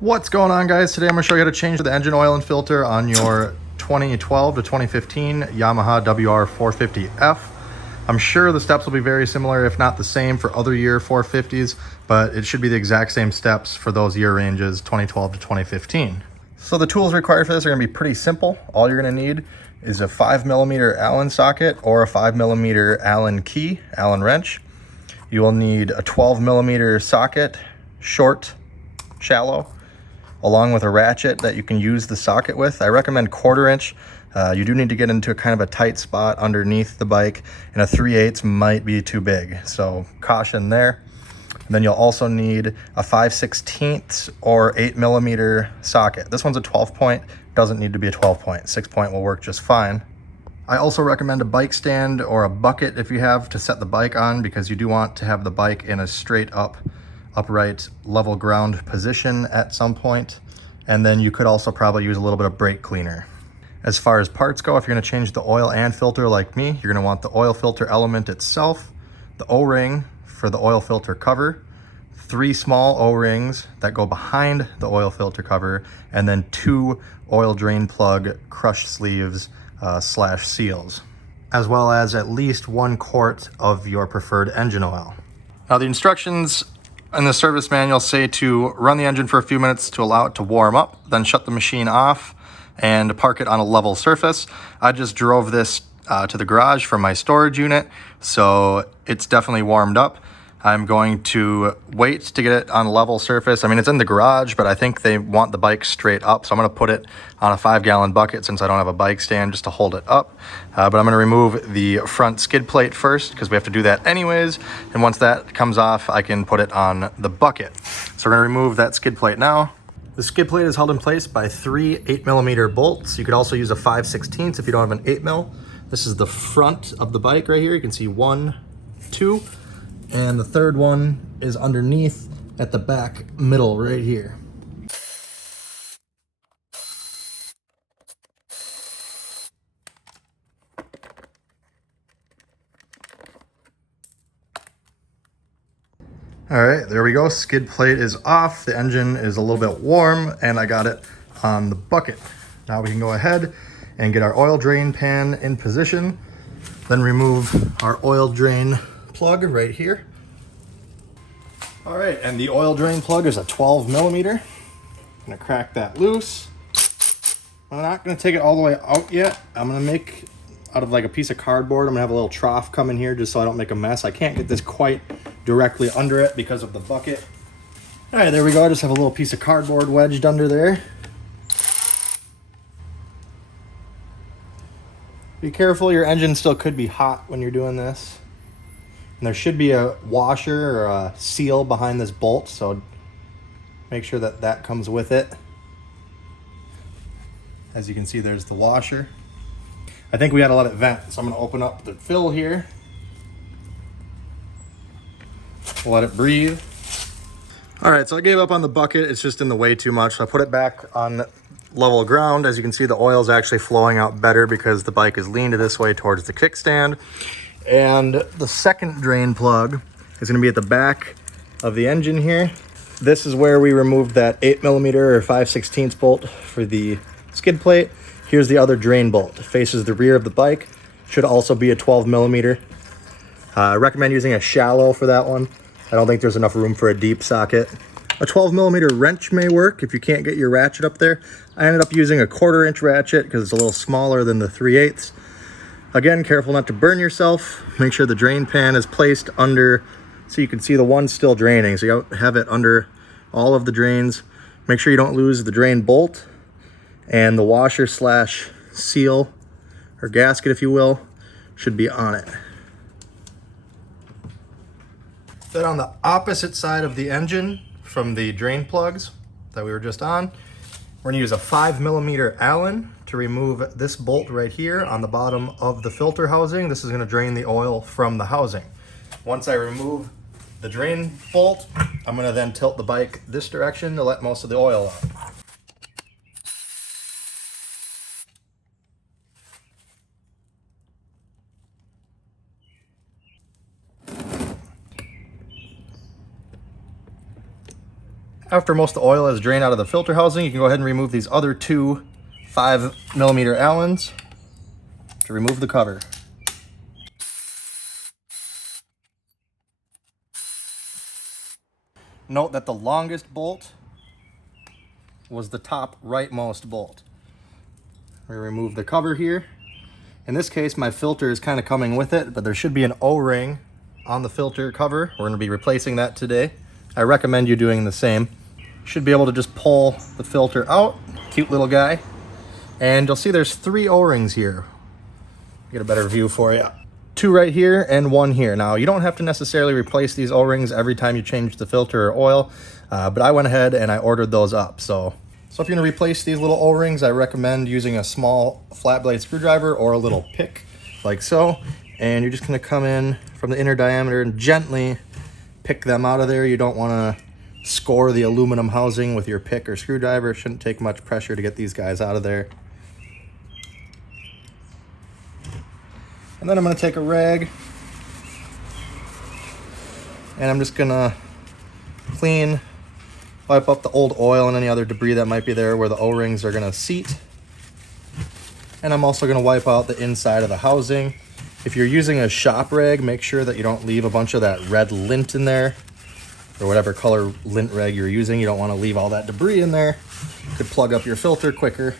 What's going on, guys? Today I'm going to show you how to change the engine oil and filter on your 2012 to 2015 Yamaha WR450f. I'm sure the steps will be very similar, if not the same, for other year 450s, but it should be the exact same steps for those year ranges 2012 to 2015. So the tools required for this are going to be pretty simple. All you're going to need is a 5mm Allen socket or a 5mm Allen key, Allen wrench. You will need a 12mm socket, short, shallow, along with a ratchet that you can use the socket with. I recommend 1/4 inch. You do need to get into a kind of a tight spot underneath the bike, and a 3/8 might be too big, so caution there. And then you'll also need a 5/16 or 8mm socket. This one's a 12 point, doesn't need to be a 12 point. 6 point will work just fine. I also recommend a bike stand or a bucket if you have to set the bike on, because you do want to have the bike in a straight up upright level ground position at some point. And then you could also probably use a little bit of brake cleaner. As far as parts go, if you're going to change the oil and filter like me, you're going to want the oil filter element itself, the O-ring for the oil filter cover, 3 small O-rings that go behind the oil filter cover, and then 2 oil drain plug crush sleeves slash seals, as well as at least 1 quart of your preferred engine oil. Now the instructions in the service manual say to run the engine for a few minutes to allow it to warm up, then shut the machine off and park it on a level surface. I just drove this to the garage from my storage unit, so it's definitely warmed up. I'm going to wait to get it on a level surface. I mean, it's in the garage, but I think they want the bike straight up, so I'm going to put it on a 5-gallon bucket since I don't have a bike stand, just to hold it up. But I'm going to remove the front skid plate first, because we have to do that anyways, and once that comes off, I can put it on the bucket. So we're going to remove that skid plate now. The skid plate is held in place by 3 8mm bolts. You could also use a 5/16 if you don't have an 8mm. This is the front of the bike right here. You can see 1, 2. And the third one is underneath at the back middle right here. All right, there we go. Skid plate is off. The engine is a little bit warm, and I got it on the bucket. Now we can go ahead and get our oil drain pan in position, then remove our oil drain plug right here. All right, and the oil drain plug is a 12mm. I'm gonna crack that loose. I'm not gonna take it all the way out yet. I'm gonna make out of like a piece of cardboard. I'm gonna have a little trough come in here just so I don't make a mess. I can't get this quite directly under it because of the bucket. All right, there we go. I just have a little piece of cardboard wedged under there. Be careful, your engine still could be hot when you're doing this. And there should be a washer or a seal behind this bolt, so make sure that that comes with it. As you can see, there's the washer. I think we gotta let it vent, so I'm gonna open up the fill here. Let it breathe. All right, so I gave up on the bucket. It's just in the way too much. So I put it back on level ground. As you can see, the oil is actually flowing out better because the bike is leaned this way towards the kickstand. And the second drain plug is going to be at the back of the engine here. This is where we removed that 8mm or 5/16 bolt for the skid plate. Here's the other drain bolt. It faces the rear of the bike. Should also be a 12mm. I recommend using a shallow for that one. I don't think there's enough room for a deep socket. A 12mm wrench may work if you can't get your ratchet up there. I ended up using a 1/4 inch ratchet because it's a little smaller than the 3/8. Again, careful not to burn yourself. Make sure the drain pan is placed under, so you can see the one still draining. So you have it under all of the drains. Make sure you don't lose the drain bolt, and the washer slash seal or gasket, if you will, should be on it. Then on the opposite side of the engine from the drain plugs that we were just on, we're gonna use a 5mm Allen to remove this bolt right here on the bottom of the filter housing. This is gonna drain the oil from the housing. Once I remove the drain bolt, I'm gonna then tilt the bike this direction to let most of the oil out. After most of the oil is drained out of the filter housing, you can go ahead and remove these other two 5mm Allens to remove the cover. Note that the longest bolt was the top rightmost bolt. We remove the cover here. In this case, my filter is kind of coming with it, but there should be an O-ring on the filter cover. We're going to be replacing that today. I recommend you doing the same. Should be able to just pull the filter out. Cute little guy. And you'll see there's 3 O-rings here. Get a better view for you. 2 right here and 1 here. Now, you don't have to necessarily replace these O-rings every time you change the filter or oil, but I went ahead and I ordered those up. So if you're going to replace these little O-rings, I recommend using a small flat blade screwdriver or a little pick, like so. And you're just going to come in from the inner diameter and gently pick them out of there. You don't want to score the aluminum housing with your pick or screwdriver. It shouldn't take much pressure to get these guys out of there. And then I'm going to take a rag and I'm just going to wipe up the old oil and any other debris that might be there where the O-rings are going to seat. And I'm also going to wipe out the inside of the housing. If you're using a shop rag, make sure that you don't leave a bunch of that red lint in there, or whatever color lint rag you're using. You don't want to leave all that debris in there. It could plug up your filter quicker.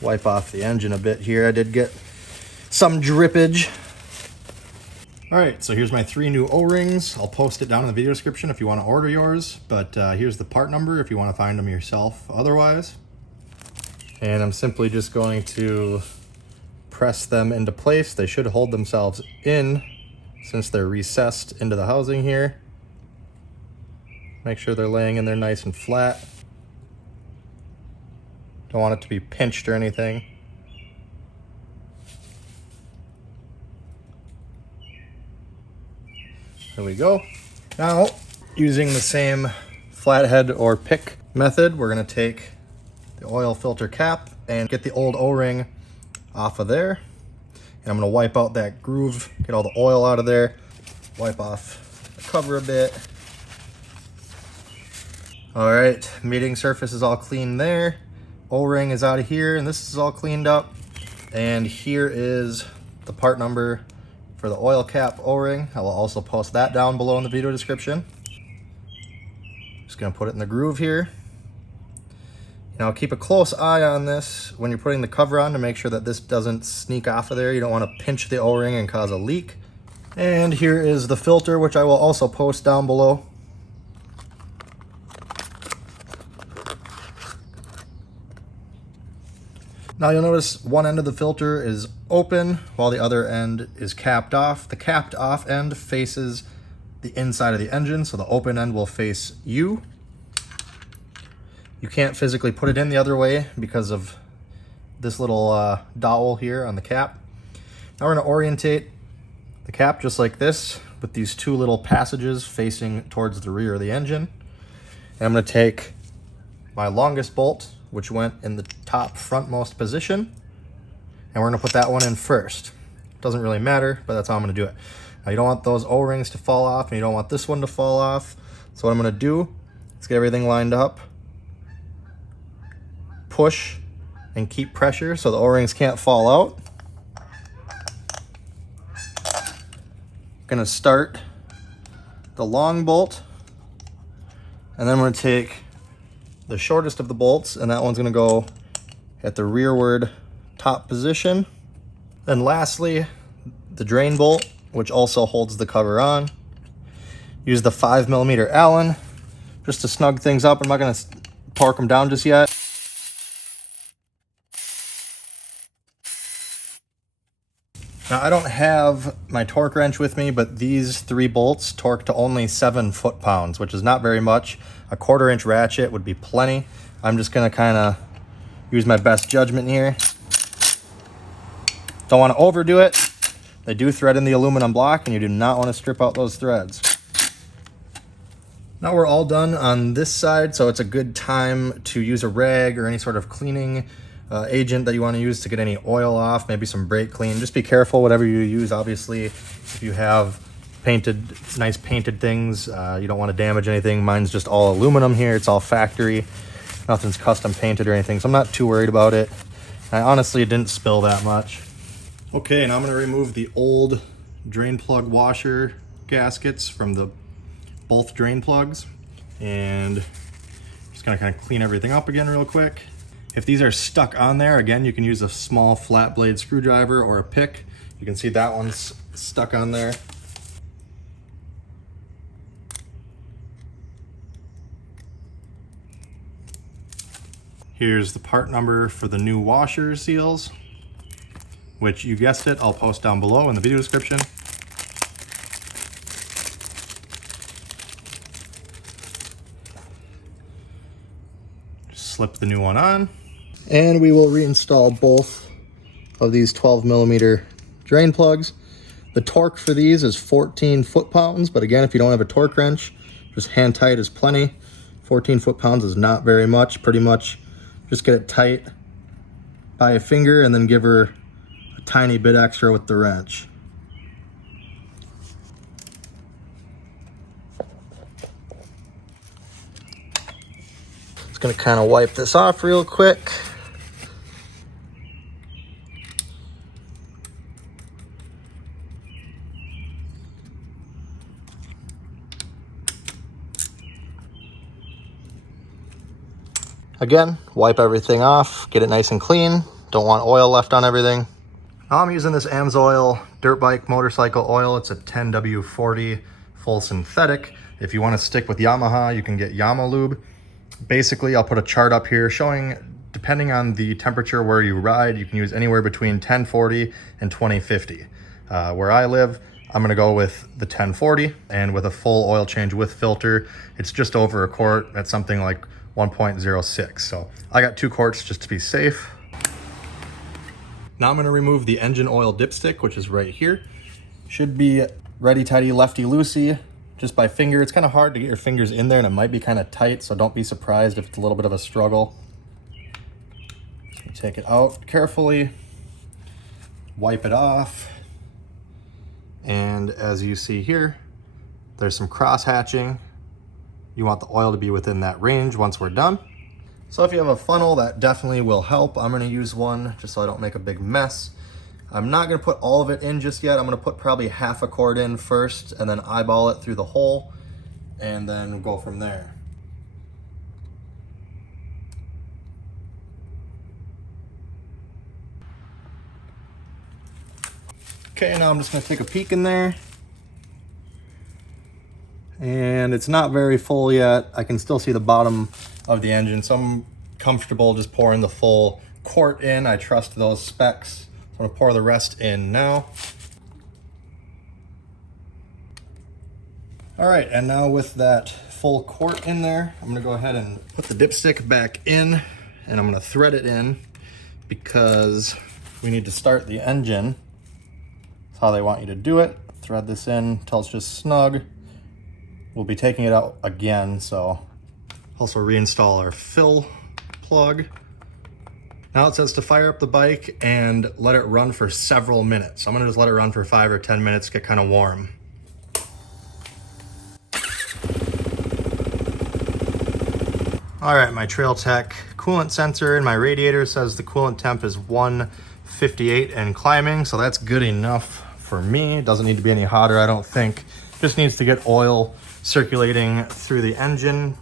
Wipe off the engine a bit here. I did get some drippage. All right, so here's my 3 new O-rings. I'll post it down in the video description if you want to order yours, but here's the part number if you want to find them yourself otherwise. And I'm simply just going to press them into place. They should hold themselves in since they're recessed into the housing here. Make sure they're laying in there nice and flat. Don't want it to be pinched or anything. There we go. Now, using the same flathead or pick method, we're going to take the oil filter cap and get the old O-ring off of there. And I'm going to wipe out that groove, get all the oil out of there, wipe off the cover a bit. All right, mating surface is all clean there. O-ring is out of here, and this is all cleaned up. And here is the part number for the oil cap O-ring. I will also post that down below in the video description. Just gonna put it in the groove here. Now keep a close eye on this when you're putting the cover on to make sure that this doesn't sneak off of there. You don't want to pinch the O-ring and cause a leak. And here is the filter, which I will also post down below. Now you'll notice one end of the filter is open while the other end is capped off. The capped off end faces the inside of the engine, so the open end will face you. You can't physically put it in the other way because of this little dowel here on the cap. Now we're going to orientate the cap just like this with these 2 little passages facing towards the rear of the engine. And I'm going to take my longest bolt, which went in the top frontmost position, and we're going to put that one in first. Doesn't really matter, but that's how I'm going to do it. Now you don't want those O-rings to fall off, and you don't want this one to fall off. So what I'm going to do is get everything lined up, push, and keep pressure so the O-rings can't fall out. I'm going to start the long bolt, and then I'm going to take the shortest of the bolts, and that one's going to go at the rearward top position. Then lastly, the drain bolt, which also holds the cover on. Use the 5mm Allen just to snug things up. I'm not going to torque them down just yet. Now I don't have my torque wrench with me, but these 3 bolts torque to only 7 foot-pounds, which is not very much. A 1/4 inch ratchet would be plenty. I'm just gonna kind of use my best judgment here. Don't want to overdo it. They do thread in the aluminum block, and you do not want to strip out those threads. Now we're all done on this side, so it's a good time to use a rag or any sort of cleaning agent that you want to use to get any oil off, maybe some brake clean. Just be careful whatever you use. Obviously, if you have nice painted things, you don't want to damage anything. Mine's just all aluminum here. It's all factory. Nothing's custom painted or anything, so I'm not too worried about it. I honestly didn't spill that much. Okay, now I'm going to remove the old drain plug washer gaskets from both drain plugs, and just going to kind of clean everything up again real quick. If these are stuck on there, again, you can use a small flat blade screwdriver or a pick. You can see that one's stuck on there. Here's the part number for the new washer seals, which you guessed it, I'll post down below in the video description. Just slip the new one on. And we will reinstall both of these 12mm drain plugs. The torque for these is 14 foot-pounds, but again, if you don't have a torque wrench, just hand tight is plenty. 14 foot-pounds is not very much. Pretty much just get it tight by a finger and then give her a tiny bit extra with the wrench. Just gonna kind of wipe this off real quick. Again, wipe everything off, get it nice and clean. Don't want oil left on everything. Now I'm using this AMSOIL dirt bike motorcycle oil. It's a 10W40 full synthetic. If you want to stick with Yamaha, you can get Yamalube. Basically, I'll put a chart up here showing, depending on the temperature where you ride, you can use anywhere between 1040 and 2050. Where I live, I'm gonna go with the 1040, and with a full oil change with filter, it's just over a quart. That's something like 1.06. So I got 2 quarts just to be safe. Now I'm going to remove the engine oil dipstick, which is right here. Should be ready tighty lefty loosey just by finger. It's kind of hard to get your fingers in there and it might be kind of tight, so don't be surprised if it's a little bit of a struggle. So take it out carefully, wipe it off, and as you see here, there's some cross hatching. You want the oil to be within that range once we're done. So if you have a funnel, that definitely will help. I'm gonna use one just so I don't make a big mess. I'm not gonna put all of it in just yet. I'm gonna put probably half a quart in first and then eyeball it through the hole and then go from there. Okay, now I'm just gonna take a peek in there. And it's not very full yet. I can still see the bottom of the engine, so I'm comfortable just pouring the full quart in. I trust those specs. So I'm gonna pour the rest in now. All right, and now with that full quart in there, I'm gonna go ahead and put the dipstick back in, and I'm gonna thread it in because we need to start the engine. That's how they want you to do it. Thread this in until it's just snug. We'll be taking it out again, so also reinstall our fill plug. Now it says to fire up the bike and let it run for several minutes. So I'm gonna just let it run for 5 or 10 minutes, get kind of warm. All right, my Trail Tech coolant sensor in my radiator says the coolant temp is 158 and climbing, so that's good enough for me. It doesn't need to be any hotter, I don't think. Just needs to get oil circulating through the engine.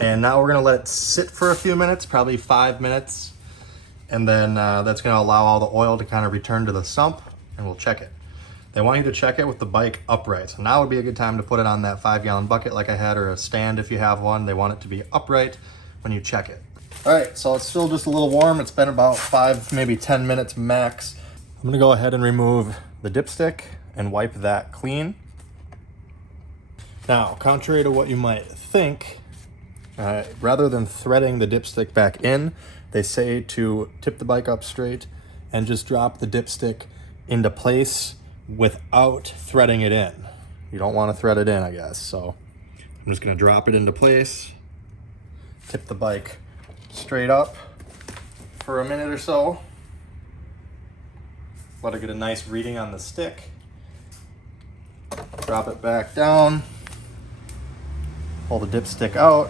And now we're gonna let it sit for a few minutes, probably 5 minutes. And then that's gonna allow all the oil to kind of return to the sump, and we'll check it. They want you to check it with the bike upright. So now would be a good time to put it on that 5-gallon bucket like I had, or a stand if you have one. They want it to be upright when you check it. All right, so it's still just a little warm. It's been about 5, maybe 10 minutes max. I'm gonna go ahead and remove the dipstick and wipe that clean. Now, contrary to what you might think, rather than threading the dipstick back in, they say to tip the bike up straight and just drop the dipstick into place without threading it in. You don't want to thread it in, I guess. So I'm just going to drop it into place, tip the bike straight up, for a minute or so. Let it get a nice reading on the stick. Drop it back down. Pull the dipstick out.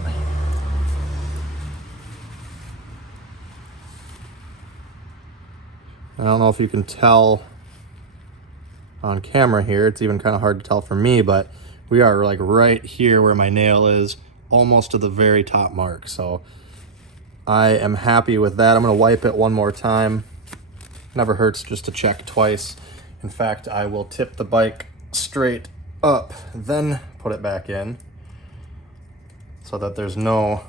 I don't know if you can tell on camera here, it's even kind of hard to tell for me, but we are like right here where my nail is, almost to the very top mark. So I am happy with that. I'm gonna wipe it one more time. Never hurts just to check twice. In fact, I will tip the bike straight up, then put it back in so that there's no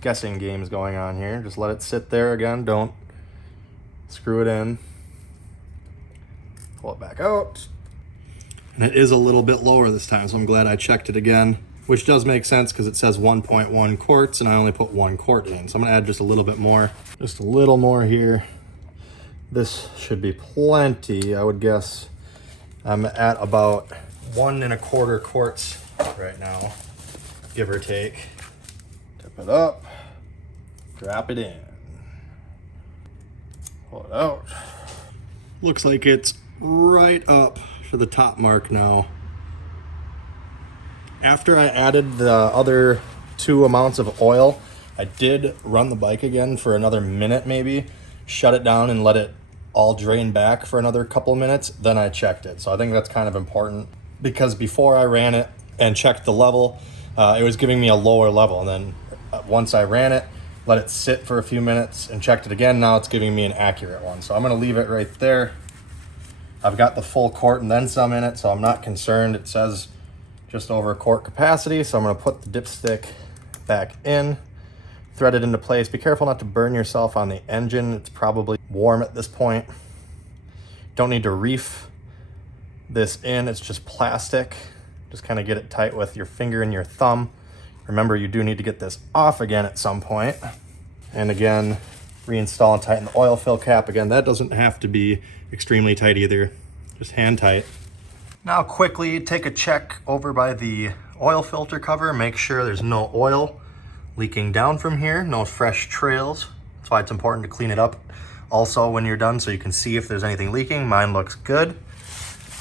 guessing games going on here. Just let it sit there again. Don't screw it in. Pull it back out. And it is a little bit lower this time, so I'm glad I checked it again, which does make sense because it says 1.1 quarts and I only put 1 quart in. So I'm gonna add just a little bit more, just a little more here. This should be plenty. I would guess I'm at about 1 1/4 quarts right now, give or take. Tip it up, drop it in, pull it out. Looks like it's right up to the top mark now. After I added the other 2 amounts of oil, I did run the bike again for another minute maybe, shut it down and let it all drain back for another couple minutes, then I checked it. So I think that's kind of important because before I ran it and checked the level, it was giving me a lower level. And then once I ran it, let it sit for a few minutes and checked it again, now it's giving me an accurate one. So I'm gonna leave it right there. I've got the full quart and then some in it, so I'm not concerned. It says just over a quart capacity, so I'm gonna put the dipstick back in, thread it into place. Be careful not to burn yourself on the engine. It's probably warm at this point. Don't need to reef this in, it's just plastic. Just kind of get it tight with your finger and your thumb. Remember, you do need to get this off again at some point. And again, reinstall and tighten the oil fill cap. Again, that doesn't have to be extremely tight either, just hand tight. Now quickly take a check over by the oil filter cover. Make sure there's no oil leaking down from here, no fresh trails. That's why it's important to clean it up also when you're done so you can see if there's anything leaking. Mine looks good,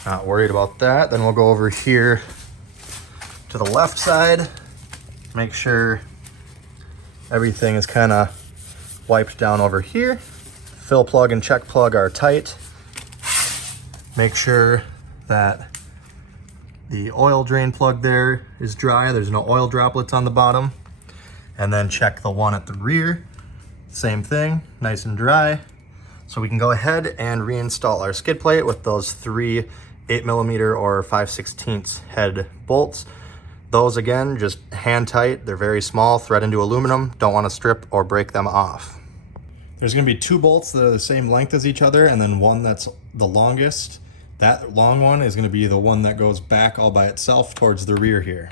not worried about that. Then we'll go over here to the left side. Make sure everything is kind of wiped down over here. Fill plug and check plug are tight. Make sure that the oil drain plug there is dry. There's no oil droplets on the bottom. And then check the one at the rear. Same thing, nice and dry. So we can go ahead and reinstall our skid plate with those 3 8mm or 5/16 head bolts. Those again, just hand tight. They're very small, thread into aluminum. Don't want to strip or break them off. There's gonna be 2 bolts that are the same length as each other and then one that's the longest. That long one is gonna be the one that goes back all by itself towards the rear here.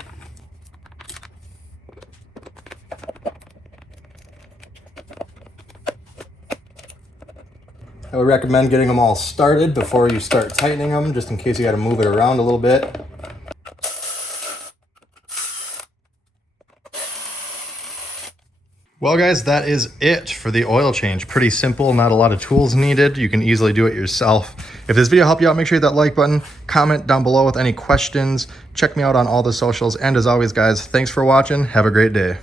I would recommend getting them all started before you start tightening them, just in case you gotta move it around a little bit. Well guys, that is it for the oil change. Pretty simple, not a lot of tools needed. You can easily do it yourself. If this video helped you out, make sure you hit that like button, comment down below with any questions. Check me out on all the socials. And as always guys, thanks for watching. Have a great day.